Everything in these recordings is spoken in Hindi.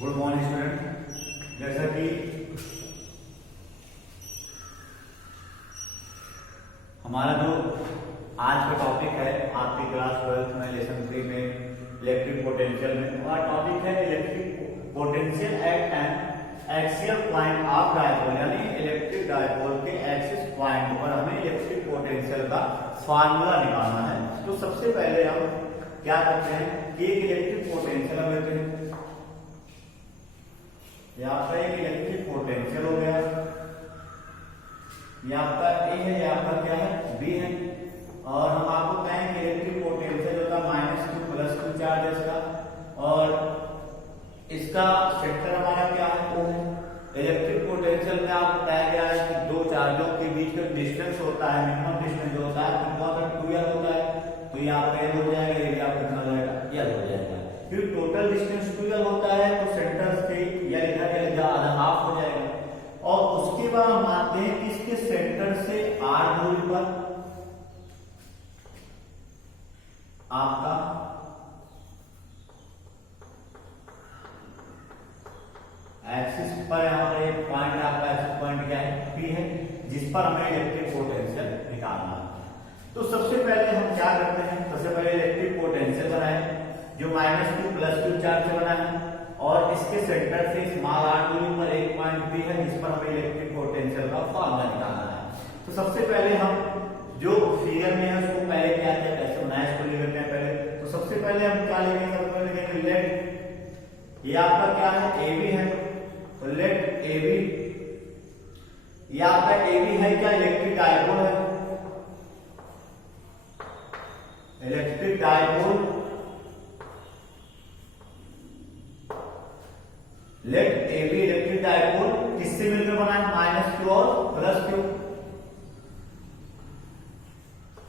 Good morning student. जैसा कि हमारा जो आज का टॉपिक है आपकी क्लास 12 में लेसन 3 में इलेक्ट्रिक पोटेंशियल में, हमारा टॉपिक है electric potential at N axial point of dipole, यानी इलेक्ट्रिक डायपोल के एक्सिस पॉइंट पर हमें इलेक्ट्रिक पोटेंशियल का फार्मूला निकालना है। तो सबसे पहले हम क्या करते हैं कि एक इलेक्ट्रिक पोटेंशियल हम लेते हैं। ये आपका एक इलेक्ट्रिक पोटेंशियल हो गया, ये आपका ए है, ये आपका क्या है बी है। और हम आपको कहें कि इलेक्ट्रिक पोटेंशियल होता है -q + q चार्ज है इसका, और इसका सेक्टर हमारा क्या है O है। इलेक्ट्रिक पोटेंशियल में आपको बताया गया है कि दो चार्जों के बीच का डिस्टेंस होता है, मिनिमम डिस्टेंस जो होता है कितना होता है 2l होता है। तो ये आपका l हो जाएगा, ये आपका कितना हो जाएगा l हो जाएगा। क्योंकि टोटल डिस्टेंस 2l होता है तो सेंटर से या इधर आधा हाफ हो जाएगा। और उसके बाद हम मानते हैं कि इसके सेंटर से r दूरी पर आपका एक्सिस पर यहाँ पर एक पॉइंट, आपका एक्सिस पॉइंट क्या है P है, जिस पर हमें इलेक्ट्रिक पोटेंशियल निकालना है। तो सबसे पहले हम क्या करते हैं, सबसे पहले इलेक्ट्रिक पोटेंशियल बनाए जो -q + q चार्ज से बना है, और इसके सेंटर से स्मॉल r दूरी पर एक पॉइंट P है जिस पर हमें इलेक्ट्रिक पोटेंशियल का फार्मूला निकालना है। तो सबसे पहले हम जो फिगर में है उसको पहले क्या किया, कैसे बनाया इसको ले लेते हैं पहले। तो सबसे पहले हम क्या लेंगे, सबसे पहले लेंगे लेट, ये आपका क्या है AB है, तो लेट AB, ये आपका AB है क्या इलेक्ट्रिक डायपोल है, electric dipole. Let AB electric dipole किससे मिलकर बना है, -q और +q,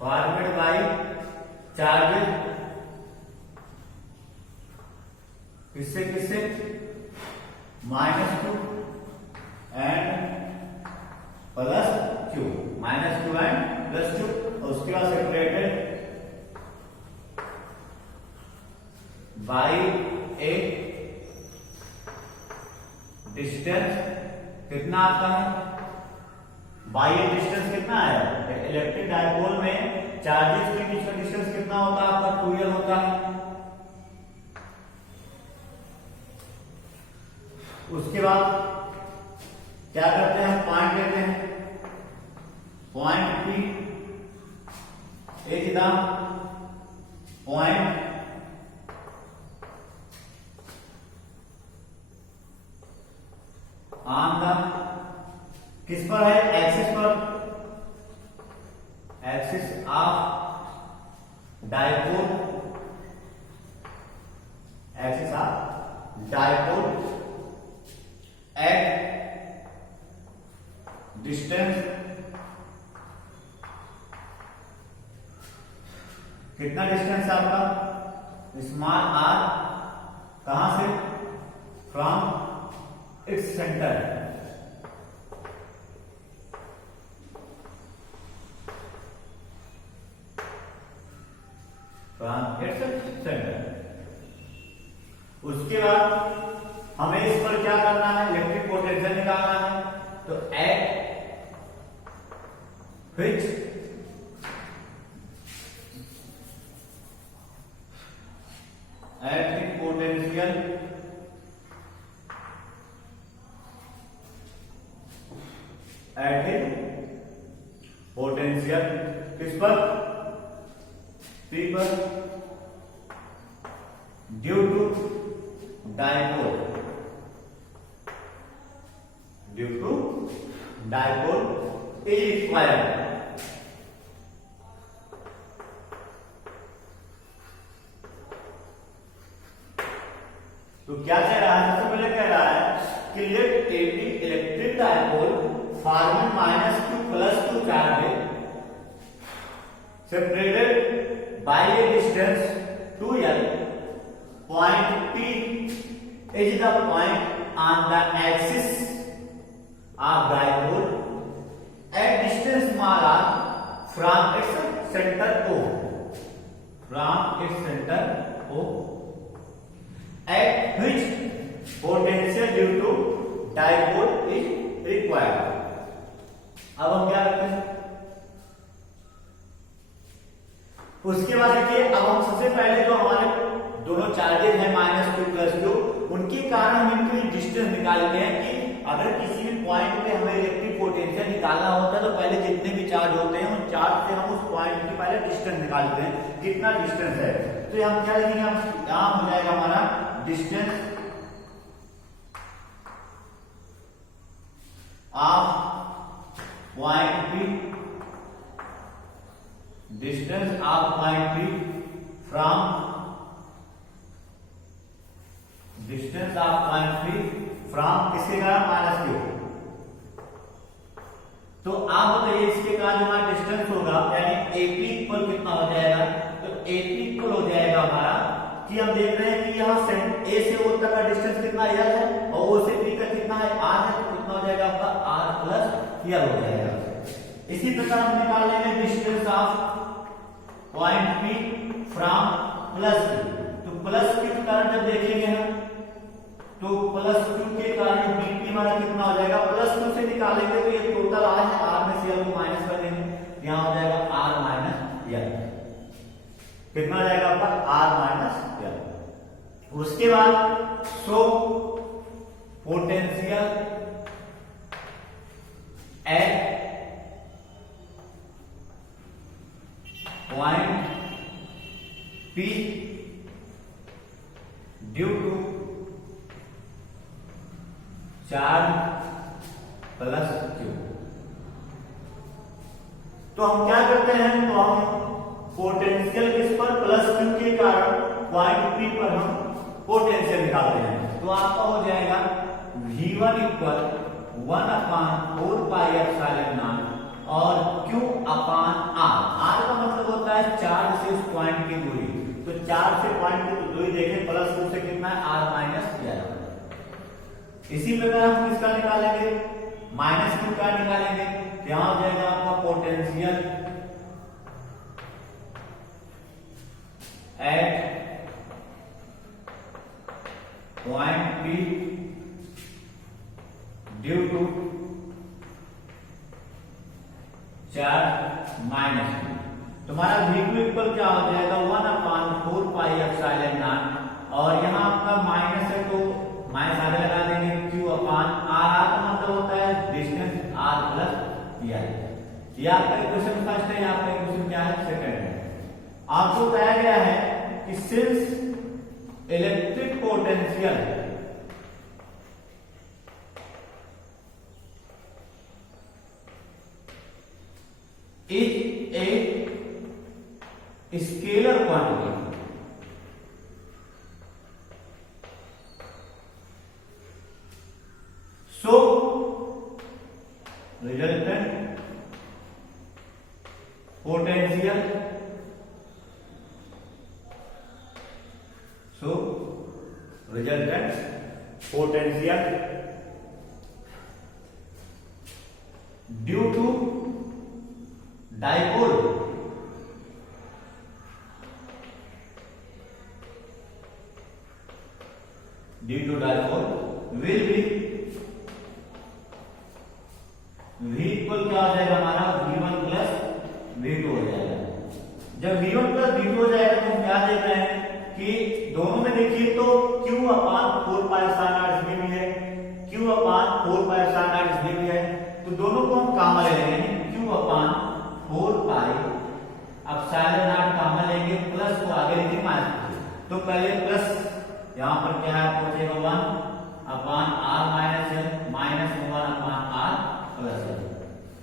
फॉर्मेड बाय चार्जेस किससे किससे -q and +q, -q and +q। उसके बाद सेपरेटेड बाय ए डिस्टेंस, कितना आपका है बाय ए डिस्टेंस कितना है, इलेक्ट्रिक डायपोल में चार्जेस के बीच का डिस्टेंस कितना होता है आपका 2l होता है। उसके बाद क्या करते हैं, पॉइंट लेते हैं, point P is the point on the, किस पर है, एक्सिस पर, axis of dipole, axis of dipole at distance, कितना डिस्टेंस है आपका स्मॉल r, कहां से, from its centre, from its centre. उसके बाद हमें इस पर क्या करना है, इलेक्ट्रिक पोटेंशियल निकालना है। तो at which electric potential potential किस पर, P पर, due to dipole, due to dipole is required. तो क्या कह रहा है, सबसे पहले कह रहा है कि let AB electric dipole forming -q + q charge separated by a distance 2l, point P is the point on the axis of dipole at distance small r from its center O, from its center O, at which potential due to dipole is required. अब हम क्या करते हैं, उसके बाद देखिए अब हम सबसे पहले जो हमारे दोनों चार्जेज हैं -q प्लस q, उनके कारण हम इनकी डिस्टेंस निकालते हैं कि अगर किसी भी पॉइंट पे हमें इलेक्ट्रिक पोटेंशियल निकालना होता है तो पहले जितने भी चार्ज होते हैं उन चार्ज से हम उस पॉइंट की पहले डिस्टेंस निकालते हैं, कितना डिस्टेंस है। तो हम क्या लिखेंगे, हम यहां हो जाएगा हमारा distance of point P, distance of point P from, distance of point P from किसके कारण -q। तो आप बताइए इसके कारण जो हमारा डिस्टेंस होगा यानी AP इक्वल कितना हो जाएगा, तो AP इक्वल हो जाएगा हमारा कि हम देख रहे हैं कि यहाँ A से O तक का डिस्टेंस कितना L है और O से P का कितना है R है, तो कितना हो जाएगा आपका R प्लस L हो जाएगा। इसी प्रकार हम निकाल लेंगे distance of point P from plus Q। तो प्लस Q के कारण जब देखेंगे हम तो प्लस Q के कारण BP हमारा कितना हो जाएगा, प्लस Q से निकालेंगे तो ये टोटल R है, R में से L को माइनस कर देंगे, यहाँ हो जाएगा R माइनस L, कितना हो जाएगा आपका R माइनस L। उसके बाद so potential at point P due to charge plus Q। तो हम क्या करते हैं, तो हम पोटेंशियल किस पर, प्लस Q के कारण पॉइंट P पर हम पोटेंशियल निकालते हैं। तो आपका हो जाएगा V1 equal 1/4 pi epsilon not और Q अपान R। R का मतलब होता है चार्ज से उस पॉइंट की दूरी, तो चार्ज से पॉइंट की दूरी देखें प्लस Q से कितना है R माइनस L। इसी प्रकार हम किसका निकालेंगे, -q का निकालेंगे, यहां हो जाएगा आपका potential at point P due to charge minus Q। तुम्हारा V2 इक्वल क्या हो जाएगा 1/4 पाई एप्सिलॉन नॉट और यहाँ आपका माइनस है तो माइनस आगे लगा देंगे Q अपान R। R का मतलब होता है डिस्टेंस R प्लस L। ये आपका इक्वेशन फर्स्ट है, आपका इक्वेशन क्या है सेकंड है। आपको बताया गया है कि since electric potential is a scalar quantity, so resultant potential, so resultant potential due to dipole will be V equal क्या हो जाएगा हमारा V1 प्लस V2 हो जाएगा। जब V1 प्लस V2 हो जाएगा तो हम क्या देख रहे हैं कि दोनों में देखिए तो Q upon 4 pi epsilon not इसमें भी है, Q upon 4 pi epsilon not इसमें भी है, तो दोनों को हम कॉमन ले लेंगे, Q upon 4 pi epsilon not common लेंगे, प्लस को आगे लेंगे माइनस। तो पहले प्लस यहाँ पर क्या है पहुंचेगा 1 अपान R माइनस L माइनस 1 अपान R प्लस L।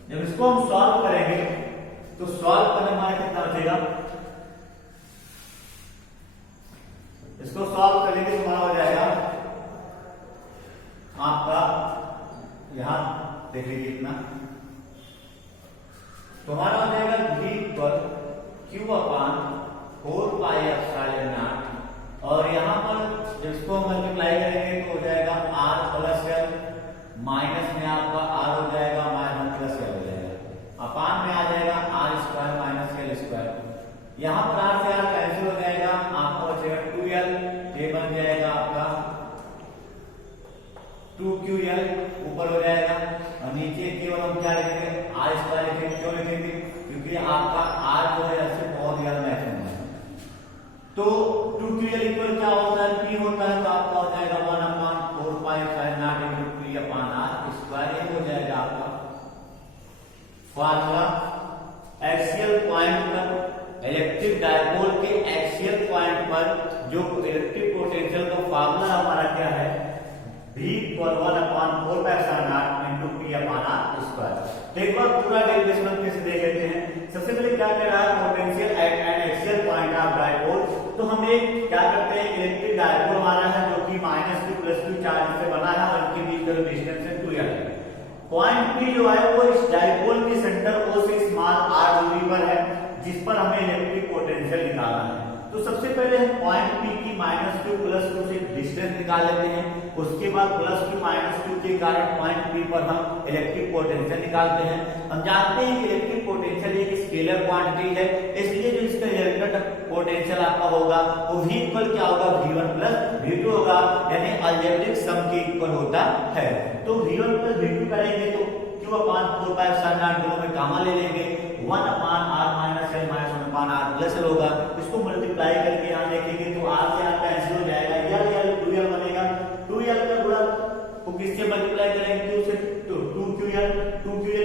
जब इसको हम सॉल्व करेंगे तो सॉल्व करने हमारा कितना बचेगा, इसको सॉल्व करेंगे तो हमारा हो जाएगा आपका यहां देखिए कितना, तो हमारा हो जाएगा V पर Q upon 4 pi epsilon not और यहां पर जब इसको मल्टीप्लाई करेंगे तो हो जाएगा R प्लस L माइनस में आपका R हो जाएगा माइनस प्लस L हो जाएगा, अपान में आ जाएगा R square minus L square. यहां पर R से R कैंसिल हो जाएगा, आपको बचेगा 2L, ये बन जाएगा आपका जो इलेक्ट्रिक पोटेंशियल का फार्मूला हमारा क्या है, V equal 1/4 into P upon R square. तो एक बार पूरा डेरिवेशन हम कैसे देख लेते हैं। सबसे पहले क्या कह रहा है, potential at N axial point of dipole. तो हम एक क्या करते हैं, इलेक्ट्रिक डायपोल हमारा है जो कि -2 + 2 चार्ज से बना है और इनके बीच का जो डिस्टेंस है 2l है। पॉइंट P जो है वो इस डायपोल के सेंटर O से स्मॉल r दूरी पर है, जिस पर हमें इलेक्ट्रिक पोटेंशियल निकालना है। तो सबसे पहले हम पॉइंट P की -2 + 2 से डिस्टेंस निकाल लेते हैं। उसके बाद +2 -2 के कारण पॉइंट P पर हम इलेक्ट्रिक पोटेंशियल निकालते हैं। हम जानते हैं कि इलेक्ट्रिक पोटेंशियल एक स्केलर क्वांटिटी है, इसलिए जो इसका इलेक्ट्रिक पोटेंशियल आपका होगा वो V इक्वल क्या होगा, V1 + V2 होगा, यानी अलजेब्रिक सम के इक्वल होता है। तो V1 + V2 करेंगे तो Q अपॉन 4πε0 दोनों में कामा ले लेंगे, 1/r-l-1/r+l होगा। इसको मल्टीप्लाई करके यहाँ देखेंगे तो r से r कैंसिल हो जाएगा, l 2l बनेगा। 2l का गुणा को किससे मल्टीप्लाई करेंगे, q से, तो 2ql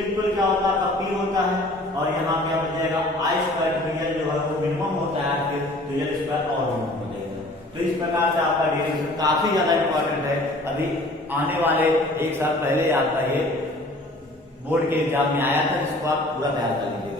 इक्वल क्या होता है, p होता है। और यहाँ क्या बच जाएगा, i² जो है वो मिनिमम होता है, फिर तो l² और मिनिमम हो जाएगा। तो इस प्रकार से आपका डेरिवेशन काफी ज्यादा इंपॉर्टेंट है। अभी आने वाले 1 साल पहले आपका ये बोर्ड के एग्जाम में आया था, जिसको आप पूरा तैयार कर लीजिए।